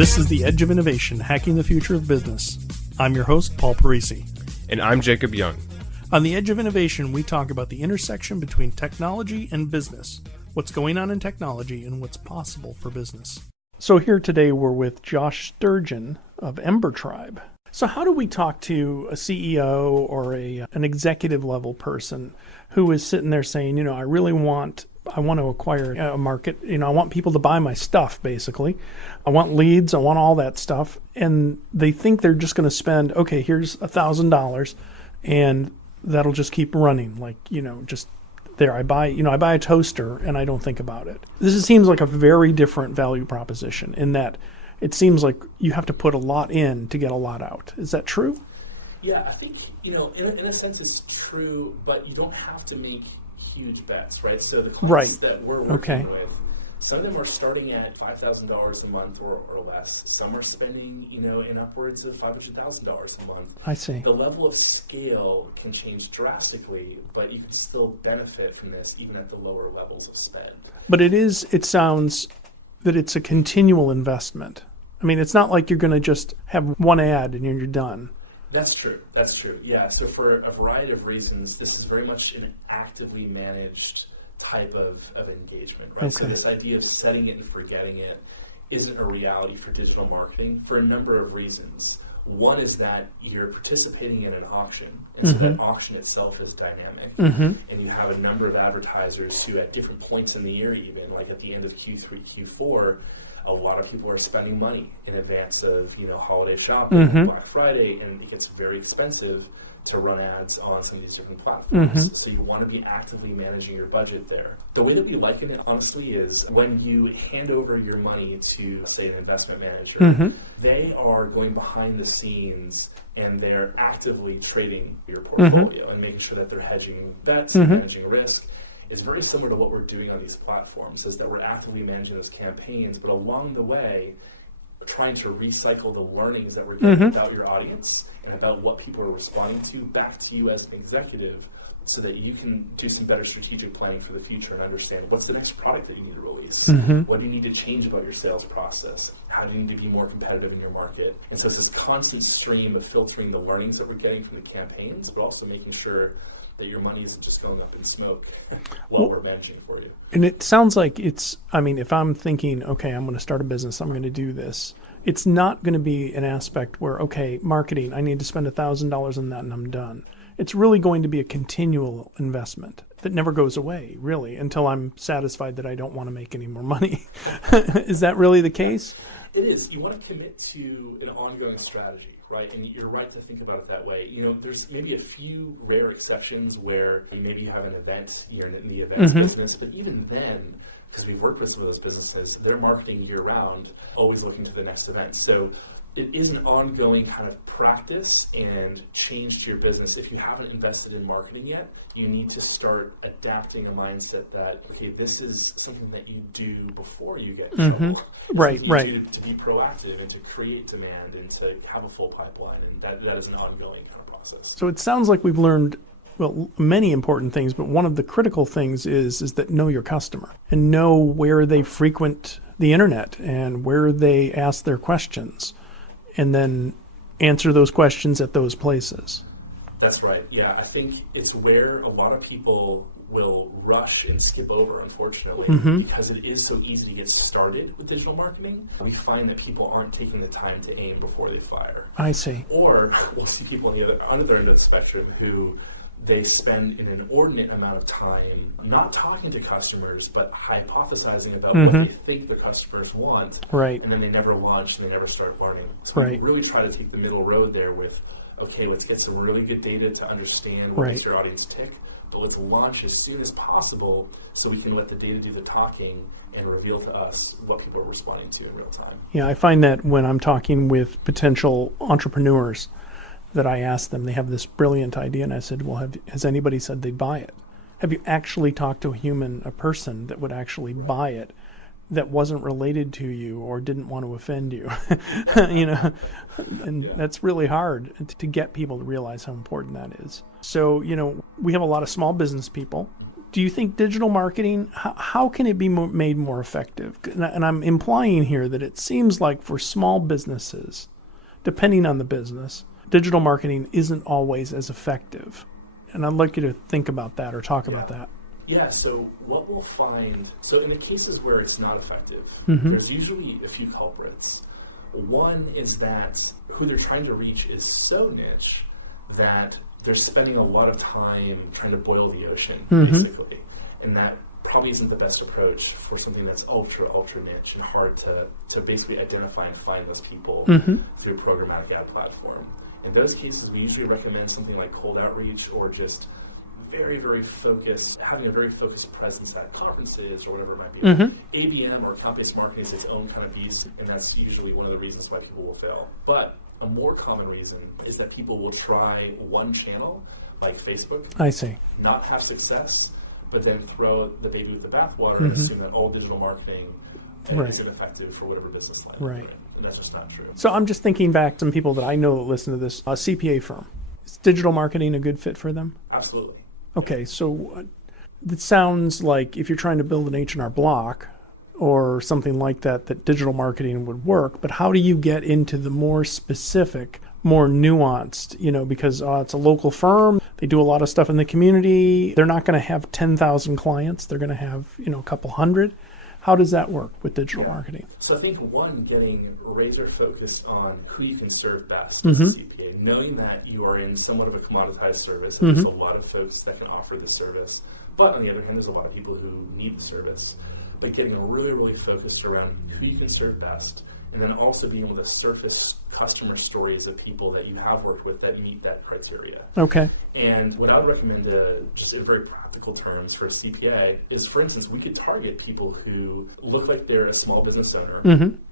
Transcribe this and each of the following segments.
This is The Edge of Innovation, Hacking the Future of Business. I'm your host, Paul Parisi. And I'm Jacob Young. On The Edge of Innovation, we talk about the intersection between technology and business, what's going on in technology, and what's possible for business. So here today, we're with Josh Sturgeon of Ember Tribe. So how do we talk to a CEO or an executive level person who is sitting there saying, I want to acquire a market, I want people to buy my stuff, basically. I want leads, I want all that stuff. And they think they're just going to spend, okay, here's $1,000 and that'll just keep running. Just there, I buy a toaster and I don't think about it. This seems like a very different value proposition in that it seems like you have to put a lot in to get a lot out. Is that true? Yeah, I think, in a sense it's true, but you don't have to make huge bets, right? So the clients that we're working with, some of them are starting at $5,000 a month or less. Some are spending, in upwards of $500,000 a month. I see. The level of scale can change drastically, but you can still benefit from this even at the lower levels of spend. But it sounds that it's a continual investment. I mean, it's not like you're going to just have one ad and you're done. That's true. Yeah. So for a variety of reasons, this is very much an actively managed type of engagement, right? Okay. So this idea of setting it and forgetting it isn't a reality for digital marketing for a number of reasons. One is that you're participating in an auction, and so that auction itself is dynamic. And you have a number of advertisers who at different points in the year, even like at the end of Q3, Q4, a lot of people are spending money in advance of holiday shopping, Black Friday, and it gets very expensive to run ads on some of these different platforms. So you want to be actively managing your budget there. The way that we liken it, honestly, is when you hand over your money to, say, an investment manager, they are going behind the scenes and they're actively trading your portfolio and making sure that they're hedging bets and managing risk. It's very similar to what we're doing on these platforms, is that we're actively managing those campaigns, but along the way, we're trying to recycle the learnings that we're getting about your audience and about what people are responding to back to you as an executive so that you can do some better strategic planning for the future and understand what's the next product that you need to release. What do you need to change about your sales process? How do you need to be more competitive in your market? And so it's this constant stream of filtering the learnings that we're getting from the campaigns, but also making sure that your money isn't just going up in smoke while we're managing for you. And it sounds like if I'm thinking, okay, I'm going to start a business, I'm going to do this, it's not going to be an aspect where, okay, marketing, I need to spend $1,000 on that and I'm done. It's really going to be a continual investment that never goes away, really, until I'm satisfied that I don't want to make any more money. Is that really the case? It is. You want to commit to an ongoing strategy, right? And you're right to think about it that way. There's maybe a few rare exceptions where maybe you have an event, you're in the events business, but even then, because we've worked with some of those businesses, they're marketing year-round, always looking to the next event. So it is an ongoing kind of practice and change to your business. If you haven't invested in marketing yet, you need to start adapting a mindset that, okay, this is something that you do before you get in trouble. Right. To be proactive and to create demand and to have a full pipeline. And that is an ongoing kind of process. So it sounds like we've learned, many important things, but one of the critical things is that know your customer and know where they frequent the internet and where they ask their questions, and then answer those questions at those places. That's right. Yeah, I think it's where a lot of people will rush and skip over, unfortunately, because it is so easy to get started with digital marketing. We find that people aren't taking the time to aim before they fire. I see. Or we'll see people on the other end of the spectrum who they spend an inordinate amount of time not talking to customers, but hypothesizing about what they think the customers want. Right. And then they never launch and they never start learning. So we really try to take the middle road there with, okay, let's get some really good data to understand what makes your audience tick, but let's launch as soon as possible so we can let the data do the talking and reveal to us what people are responding to in real time. Yeah, I find that when I'm talking with potential entrepreneurs, that I asked them, they have this brilliant idea, and I said, well, has anybody said they'd buy it? Have you actually talked to a person that would actually buy it that wasn't related to you or didn't want to offend you? That's really hard to get people to realize how important that is. So, we have a lot of small business people Do you think digital marketing, how can it be made more effective? And I'm implying here that it seems like for small businesses, depending on the business, digital marketing isn't always as effective. And I'd like you to think about that or talk about that. Yeah, so what we'll find, so in the cases where it's not effective, there's usually a few culprits. One is that who they're trying to reach is so niche that they're spending a lot of time trying to boil the ocean, basically. And that probably isn't the best approach for something that's ultra niche and hard to basically identify and find those people through programmatic ad platform. In those cases, we usually recommend something like cold outreach or just very focused, having a very focused presence at conferences or whatever it might be. ABM or account-based marketing is its own kind of beast, and that's usually one of the reasons why people will fail. But a more common reason is that people will try one channel, like Facebook, I see, not have success, but then throw the baby with the bathwater and assume that all digital marketing is ineffective for whatever business line. Right. And that's just not true. So I'm just thinking back to some people that I know that listen to this, a CPA firm. Is digital marketing a good fit for them? Absolutely. Okay, so it sounds like if you're trying to build an H&R Block or something like that, that digital marketing would work. But how do you get into the more specific, more nuanced, because it's a local firm. They do a lot of stuff in the community. They're not going to have 10,000 clients. They're going to have, a couple hundred. How does that work with digital marketing? So I think one, getting razor focused on who you can serve best as a CPA, knowing that you are in somewhat of a commoditized service, and there's a lot of folks that can offer the service. But on the other hand, there's a lot of people who need the service. But getting really focused around who you can serve best, and then also being able to surface customer stories of people that you have worked with that meet that criteria. Okay. And what I would recommend, just in very practical terms for a CPA, is, for instance, we could target people who look like they're a small business owner,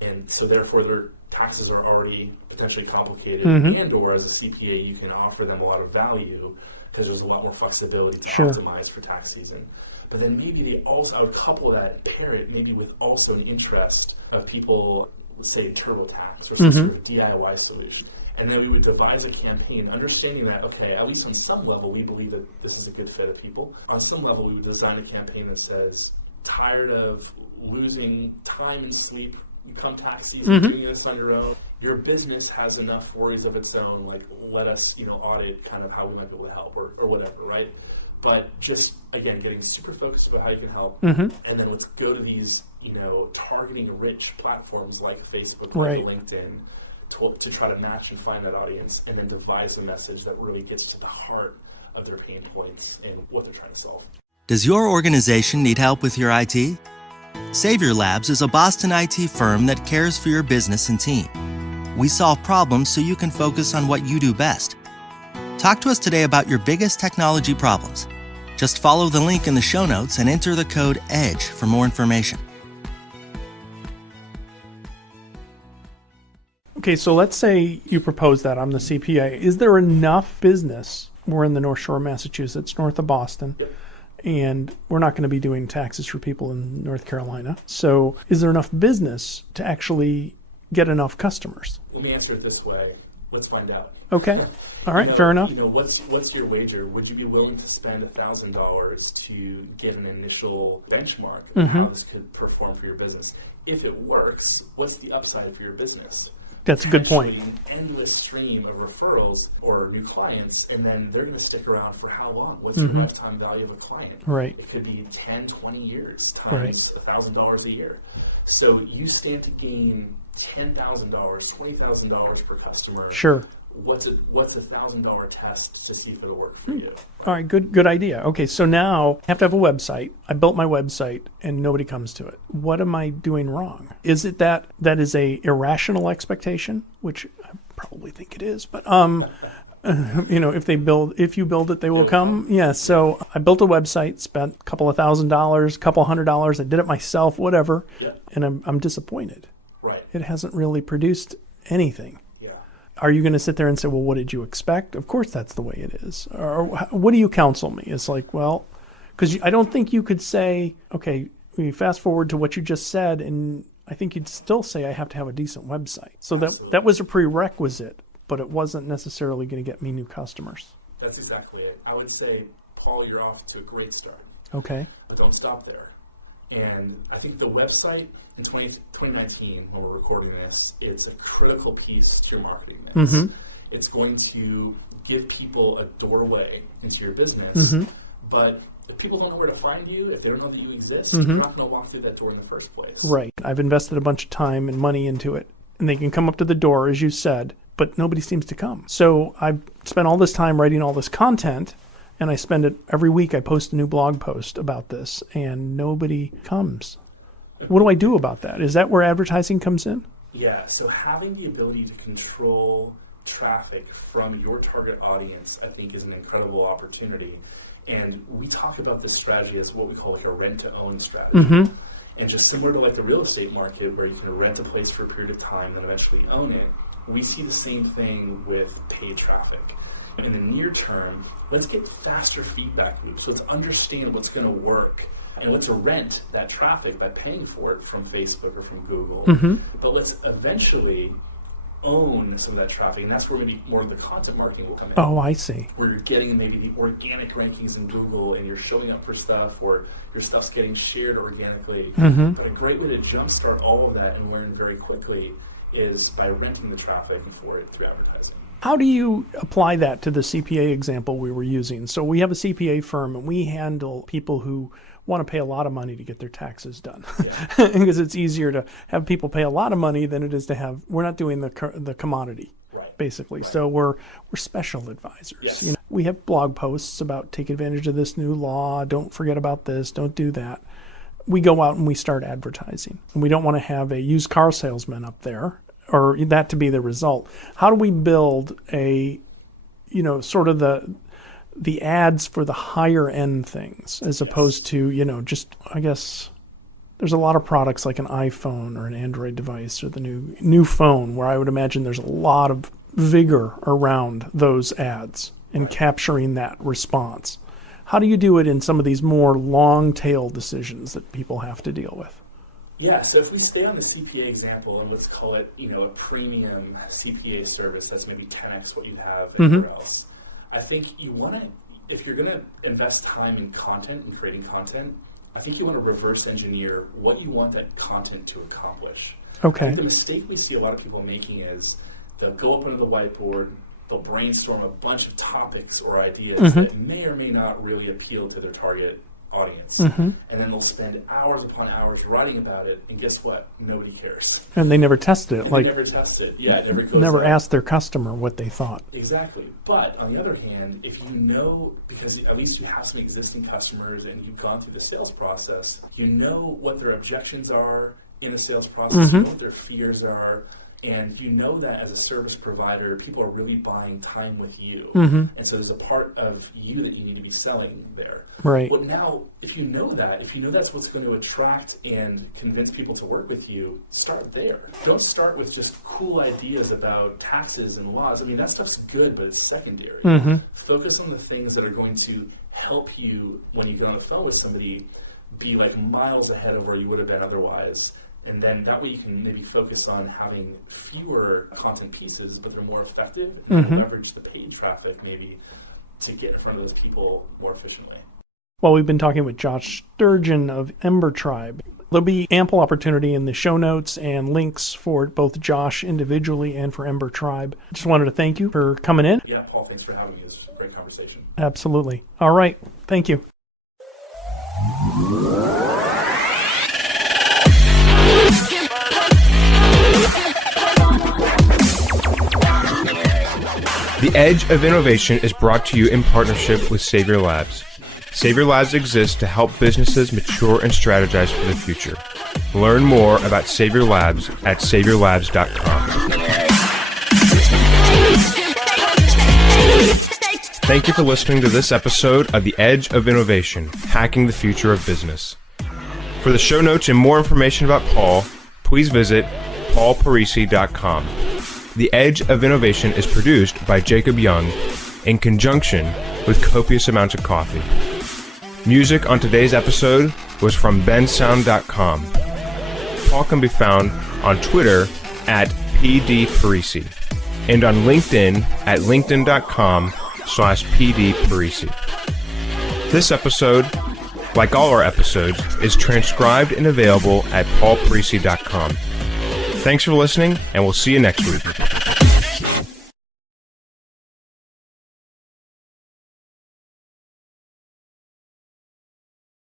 and so therefore their taxes are already potentially complicated, and or as a CPA, you can offer them a lot of value because there's a lot more flexibility to optimize for tax season. But then maybe they also, I would couple that, pair it maybe with also an interest of people, say TurboTax or some sort of DIY solution. And then we would devise a campaign, understanding that, okay, at least on some level, we believe that this is a good fit of people. On some level, we would design a campaign that says, tired of losing time and sleep, come tax season, doing this on your own. Your business has enough worries of its own, like let us, audit kind of how we might be able to help or whatever, right? But just, again, getting super focused about how you can help. And then let's go to these, targeting rich platforms like Facebook or LinkedIn to try to match and find that audience, and then devise a message that really gets to the heart of their pain points and what they're trying to solve. Does your organization need help with your IT? Savior Labs is a Boston IT firm that cares for your business and team. We solve problems so you can focus on what you do best. Talk to us today about your biggest technology problems. Just follow the link in the show notes and enter the code EDGE for more information. Okay, so let's say you propose that I'm the CPA. Is there enough business? We're in the North Shore of Massachusetts, north of Boston, and we're not going to be doing taxes for people in North Carolina. So is there enough business to actually get enough customers? Let me answer it this way. Let's find out. Okay. All right. Fair enough. What's your wager? Would you be willing to spend $1,000 to get an initial benchmark of how this could perform for your business? If it works, what's the upside for your business? That's a good point. An endless stream of referrals or new clients, and then they're going to stick around for how long? What's the lifetime value of a client? Right. It could be 10, 20 years times $1,000 a year. So you stand to gain $10,000, $20,000 per customer. Sure. What's a $1,000 test to see if it'll work for you? All right, good idea. Okay, so now I have to have a website. I built my website and nobody comes to it. What am I doing wrong? Is it that is a irrational expectation, which I probably think it is, but if you build it, they will come. Yeah, so I built a website, spent a couple of $1,000s, couple $100. I did it myself, whatever, and I'm disappointed. Right. It hasn't really produced anything. Yeah. Are you going to sit there and say, well, what did you expect? Of course, that's the way it is. Or what do you counsel me? It's like, well, because I don't think you could say, okay, we fast forward to what you just said, and I think you'd still say I have to have a decent website. So that was a prerequisite, but it wasn't necessarily going to get me new customers. That's exactly it. I would say Paul, you're off to a great start. Okay. But don't stop there. And I think the website in 2019, when we're recording this, is a critical piece to your marketing mix. Mm-hmm. It's going to give people a doorway into your business, but if people don't know where to find you, if they don't know that you exist, you're not going to walk through that door in the first place. Right. I've invested a bunch of time and money into it, and they can come up to the door, as you said, but nobody seems to come. So I've spent all this time writing all this content, and I spend it every week. I post a new blog post about this, and nobody comes. What do I do about that? Is that where advertising comes in? Yeah. So having the ability to control traffic from your target audience, I think, is an incredible opportunity. And we talk about this strategy as what we call like a rent-to-own strategy. And just similar to like the real estate market where you can rent a place for a period of time and eventually own it, we see the same thing with paid traffic. In the near term, let's get faster feedback loops. Let's understand what's going to work. And let's rent that traffic by paying for it from Facebook or from Google. But let's eventually own some of that traffic, and that's where maybe more of the content marketing will come in. Oh, I see. Where you're getting maybe the organic rankings in Google, and you're showing up for stuff, or your stuff's getting shared organically. But a great way to jumpstart all of that and learn very quickly is by renting the traffic for it through advertising. How do you apply that to the CPA example we were using? So we have a CPA firm, and we handle people who want to pay a lot of money to get their taxes done. Because it's easier to have people pay a lot of money than it is to have, we're not doing the commodity, basically. So we're special advisors. You know, we have blog posts about take advantage of this new law, don't forget about this, don't do that. We go out and we start advertising. And we don't want to have a used car salesman up there or that to be the result. How do we build a, you know, sort of the ads for the higher end things as opposed to, you know, just, I guess there's a lot of products like an iPhone or an Android device or the new phone where I would imagine there's a lot of vigor around those ads and capturing that response. How do you do it in some of these more long tail decisions that people have to deal with? Yeah, so if we stay on the CPA example and let's call it, you know, a premium CPA service that's maybe 10x what you have anywhere else. I think you want to, if you're going to invest time in content and creating content, I think you want to reverse engineer what you want that content to accomplish. Okay. The mistake we see a lot of people making is they'll go up onto the whiteboard, they'll brainstorm a bunch of topics or ideas that may or may not really appeal to their target audience. And then they'll spend hours upon hours writing about it, and guess what? Nobody cares. And they never tested it. And like they never test it. Yeah, it never goes never out. asked their customer what they thought. Exactly. But on the other hand, if you know, because at least you have some existing customers and you've gone through the sales process, you know what their objections are in a sales process, you know what their fears are, and you know that as a service provider, people are really buying time with you. And so there's a part of you that you need to be selling there. Right. Well, now, if you know that's what's going to attract and convince people to work with you, start there. Don't start with just cool ideas about taxes and laws. I mean, that stuff's good, but it's secondary. Focus on the things that are going to help you when you get on the phone with somebody be like miles ahead of where you would have been otherwise. And then that way you can maybe focus on having fewer content pieces, but they're more effective, and leverage the paid traffic maybe to get in front of those people more efficiently. Well, we've been talking with Josh Sturgeon of Ember Tribe. There'll be ample opportunity in the show notes and links for both Josh individually and for Ember Tribe. Just wanted to thank you for coming in. Yeah, Paul, thanks for having me. It was a great conversation. Absolutely. All right. Thank you. The Edge of Innovation is brought to you in partnership with Savior Labs. Savior Labs exists to help businesses mature and strategize for the future. Learn more about Savior Labs at saviorlabs.com. Thank you for listening to this episode of The Edge of Innovation, Hacking the Future of Business. For the show notes and more information about Paul, please visit paulparisi.com. The Edge of Innovation is produced by Jacob Young in conjunction with copious amounts of coffee. Music on today's episode was from bensound.com. Paul can be found on Twitter at pdparisi and on LinkedIn at linkedin.com/pdparisi. This episode, like all our episodes, is transcribed and available at paulparisi.com. Thanks for listening, and we'll see you next week.